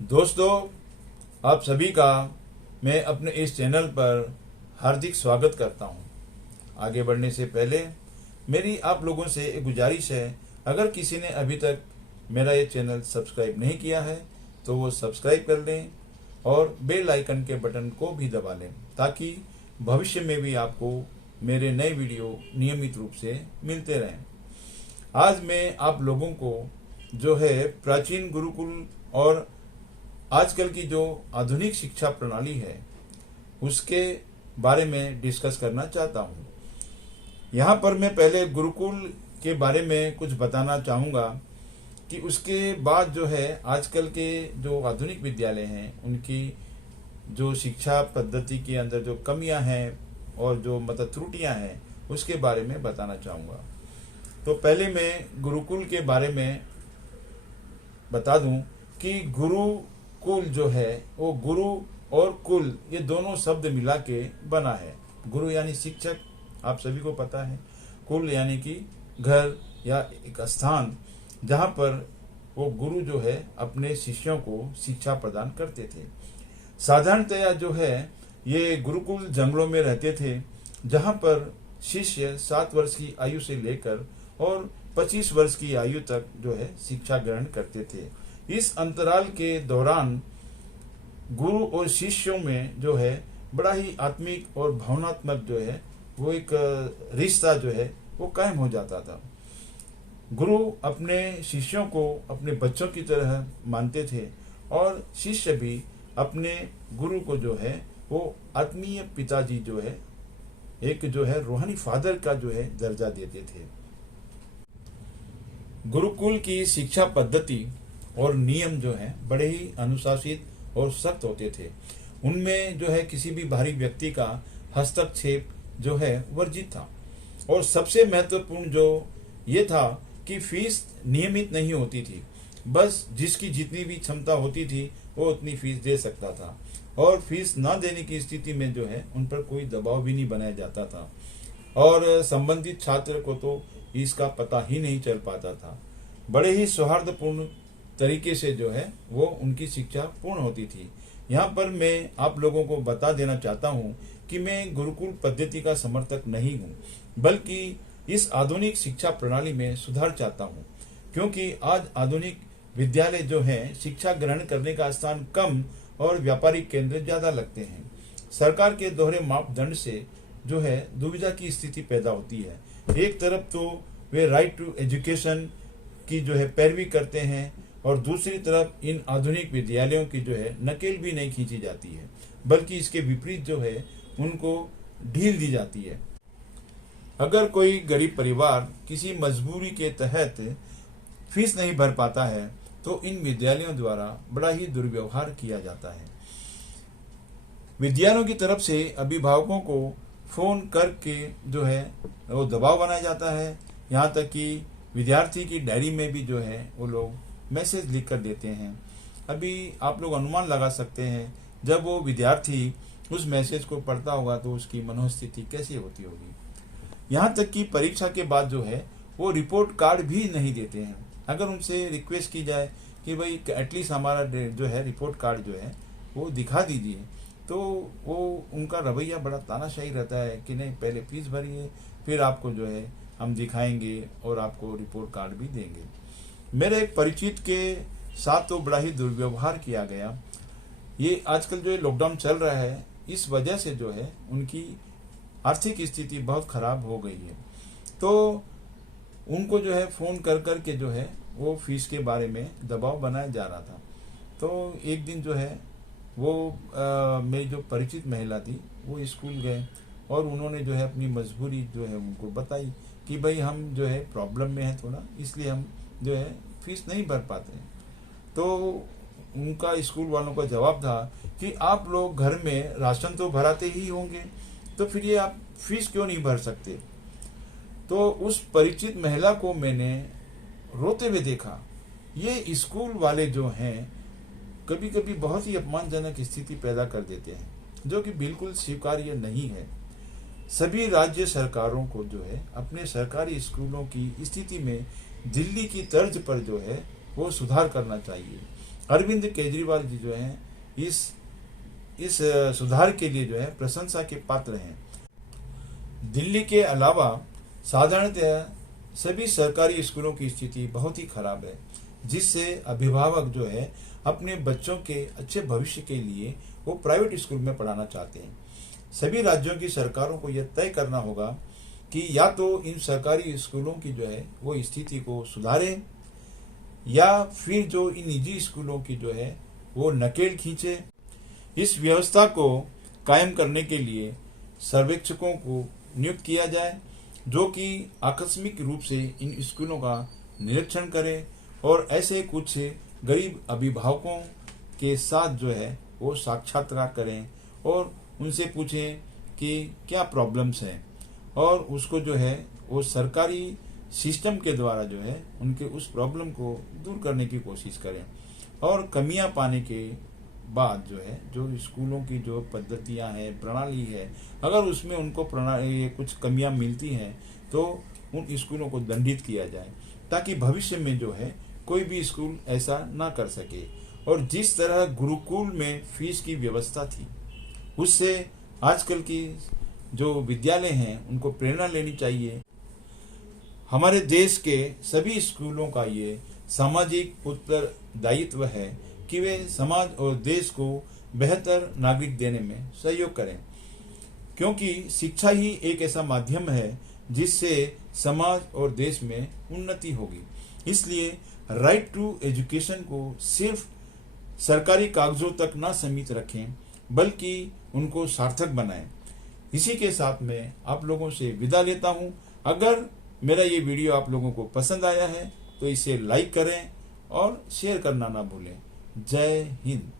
दोस्तों, आप सभी का मैं अपने इस चैनल पर हार्दिक स्वागत करता हूं। आगे बढ़ने से पहले मेरी आप लोगों से एक गुजारिश है, अगर किसी ने अभी तक मेरा ये चैनल सब्सक्राइब नहीं किया है तो वो सब्सक्राइब कर लें और बेल आइकन के बटन को भी दबा लें, ताकि भविष्य में भी आपको मेरे नए वीडियो नियमित रूप से मिलते रहें। आज मैं आप लोगों को जो है प्राचीन गुरुकुल और आजकल की जो आधुनिक शिक्षा प्रणाली है उसके बारे में डिस्कस करना चाहता हूँ। यहाँ पर मैं पहले गुरुकुल के बारे में कुछ बताना चाहूँगा कि उसके बाद जो है आजकल के जो आधुनिक विद्यालय हैं उनकी जो शिक्षा पद्धति के अंदर जो कमियां हैं और जो मतलब त्रुटियां हैं उसके बारे में बताना चाहूँगा। तो पहले मैं गुरुकुल के बारे में बता दूं कि गुरुकुल जो है वो गुरु और कुल ये दोनों शब्द मिला के बना है। गुरु यानी शिक्षक, आप सभी को पता है। कुल यानी कि घर या एक स्थान जहाँ पर वो गुरु जो है अपने शिष्यों को शिक्षा प्रदान करते थे। साधारणतया जो है ये गुरुकुल जंगलों में रहते थे, जहाँ पर शिष्य 7 वर्ष की आयु से लेकर और 25 वर्ष की आयु तक जो है शिक्षा ग्रहण करते थे। इस अंतराल के दौरान गुरु और शिष्यों में जो है बड़ा ही आत्मिक और भावनात्मक जो है वो एक रिश्ता जो है वो कायम हो जाता था। गुरु अपने शिष्यों को अपने बच्चों की तरह मानते थे और शिष्य भी अपने गुरु को जो है वो आत्मीय पिताजी जो है एक जो है रूहानी फादर का जो है दर्जा देते थे। गुरुकुल की शिक्षा पद्धति और नियम जो है बड़े ही अनुशासित और सख्त होते थे। उनमें जो है किसी भी बाहरी व्यक्ति का हस्तक्षेप जो है वर्जित था और सबसे महत्वपूर्ण जो ये था कि फीस नियमित नहीं होती थी। बस जिसकी जितनी भी क्षमता होती थी वो उतनी फीस दे सकता था और फीस ना देने की स्थिति में जो है उन पर कोई दबाव भी नहीं बनाया जाता था और संबंधित छात्र को तो इसका पता ही नहीं चल पाता था। बड़े ही सौहार्दपूर्ण तरीके से जो है वो उनकी शिक्षा पूर्ण होती थी। यहाँ पर मैं आप लोगों को बता देना चाहता हूँ कि मैं गुरुकुल पद्धति का समर्थक नहीं हूँ, बल्कि इस आधुनिक शिक्षा प्रणाली में सुधार चाहता हूँ, क्योंकि आज आधुनिक विद्यालय जो है शिक्षा ग्रहण करने का स्थान कम और व्यापारिक केंद्र ज्यादा लगते हैं। सरकार के दोहरे मापदंड से जो है दुविधा की स्थिति पैदा होती है। एक तरफ तो वे राइट टू एजुकेशन की जो है पैरवी करते हैं और दूसरी तरफ इन आधुनिक विद्यालयों की जो है नकेल भी नहीं खींची जाती है, बल्कि इसके विपरीत जो है उनको ढील दी जाती है। अगर कोई गरीब परिवार किसी मजबूरी के तहत फीस नहीं भर पाता है तो इन विद्यालयों द्वारा बड़ा ही दुर्व्यवहार किया जाता है। विद्यालयों की तरफ से अभिभावकों को फोन करके जो है वो दबाव बनाया जाता है। यहाँ तक कि विद्यार्थी की डायरी में भी जो है वो लोग मैसेज लिख कर देते हैं। अभी आप लोग अनुमान लगा सकते हैं जब वो विद्यार्थी उस मैसेज को पढ़ता होगा तो उसकी मनोस्थिति कैसी होती होगी। यहाँ तक कि परीक्षा के बाद जो है वो रिपोर्ट कार्ड भी नहीं देते हैं। अगर उनसे रिक्वेस्ट की जाए कि भाई एटलीस्ट हमारा जो है रिपोर्ट कार्ड जो है वो दिखा दीजिए, तो वो उनका रवैया बड़ा तानाशाही रहता है कि नहीं, पहले फीस भरिए फिर आपको जो है हम दिखाएंगे और आपको रिपोर्ट कार्ड भी देंगे। मेरे एक परिचित के साथ तो बड़ा ही दुर्व्यवहार किया गया। ये आजकल जो लॉकडाउन चल रहा है इस वजह से जो है उनकी आर्थिक स्थिति बहुत खराब हो गई है, तो उनको जो है फोन कर कर के जो है वो फीस के बारे में दबाव बनाया जा रहा था। तो एक दिन जो है वो मेरी जो परिचित महिला थी वो स्कूल गए और उन्होंने जो है अपनी मजबूरी जो है उनको बताई कि भाई हम जो है प्रॉब्लम में है थोड़ा, इसलिए हम जो है फीस नहीं भर पाते हैं। तो उनका स्कूल वालों का जवाब था कि आप लोग घर में राशन तो भराते ही होंगे, तो फिर ये आप फीस क्यों नहीं भर सकते। तो उस परिचित महिला को मैंने रोते हुए देखा। ये स्कूल वाले जो हैं कभी कभी बहुत ही अपमानजनक स्थिति पैदा कर देते हैं, जो कि बिल्कुल स्वीकार्य नहीं है। सभी राज्य सरकारों को जो है अपने सरकारी स्कूलों की स्थिति में दिल्ली की तर्ज पर जो है वो सुधार करना चाहिए। अरविंद केजरीवाल जी जो हैं इस सुधार के लिए जो है प्रशंसा के पात्र हैं। दिल्ली के अलावा साधारणतः सभी सरकारी स्कूलों की स्थिति बहुत ही खराब है, जिससे अभिभावक जो है अपने बच्चों के अच्छे भविष्य के लिए वो प्राइवेट स्कूल में पढ़ाना चाहते हैं। सभी राज्यों की सरकारों को यह तय करना होगा कि या तो इन सरकारी स्कूलों की जो है वो स्थिति को सुधारें, या फिर जो इन निजी स्कूलों की जो है वो नकेल खींचे। इस व्यवस्था को कायम करने के लिए सर्वेक्षकों को नियुक्त किया जाए, जो कि आकस्मिक रूप से इन स्कूलों का निरीक्षण करें और ऐसे कुछ गरीब अभिभावकों के साथ जो है वो साक्षात्कार करें और उनसे पूछें कि क्या प्रॉब्लम्स हैं, और उसको जो है वो सरकारी सिस्टम के द्वारा जो है उनके उस प्रॉब्लम को दूर करने की कोशिश करें। और कमियां पाने के बाद जो है जो स्कूलों की जो पद्धतियां हैं, प्रणाली है, अगर उसमें उनको कुछ कमियां मिलती हैं तो उन स्कूलों को दंडित किया जाए, ताकि भविष्य में जो है कोई भी स्कूल ऐसा ना कर सके। और जिस तरह गुरुकुल में फीस की व्यवस्था थी, उससे आजकल की जो विद्यालय हैं उनको प्रेरणा लेनी चाहिए। हमारे देश के सभी स्कूलों का ये सामाजिक उत्तरदायित्व है कि वे समाज और देश को बेहतर नागरिक देने में सहयोग करें, क्योंकि शिक्षा ही एक ऐसा माध्यम है जिससे समाज और देश में उन्नति होगी। इसलिए राइट टू एजुकेशन को सिर्फ सरकारी कागजों तक ना सीमित रखें, बल्कि उनको सार्थक बनाएं। इसी के साथ में आप लोगों से विदा लेता हूं। अगर मेरा ये वीडियो आप लोगों को पसंद आया है तो इसे लाइक करें और शेयर करना ना भूलें। जय हिंद।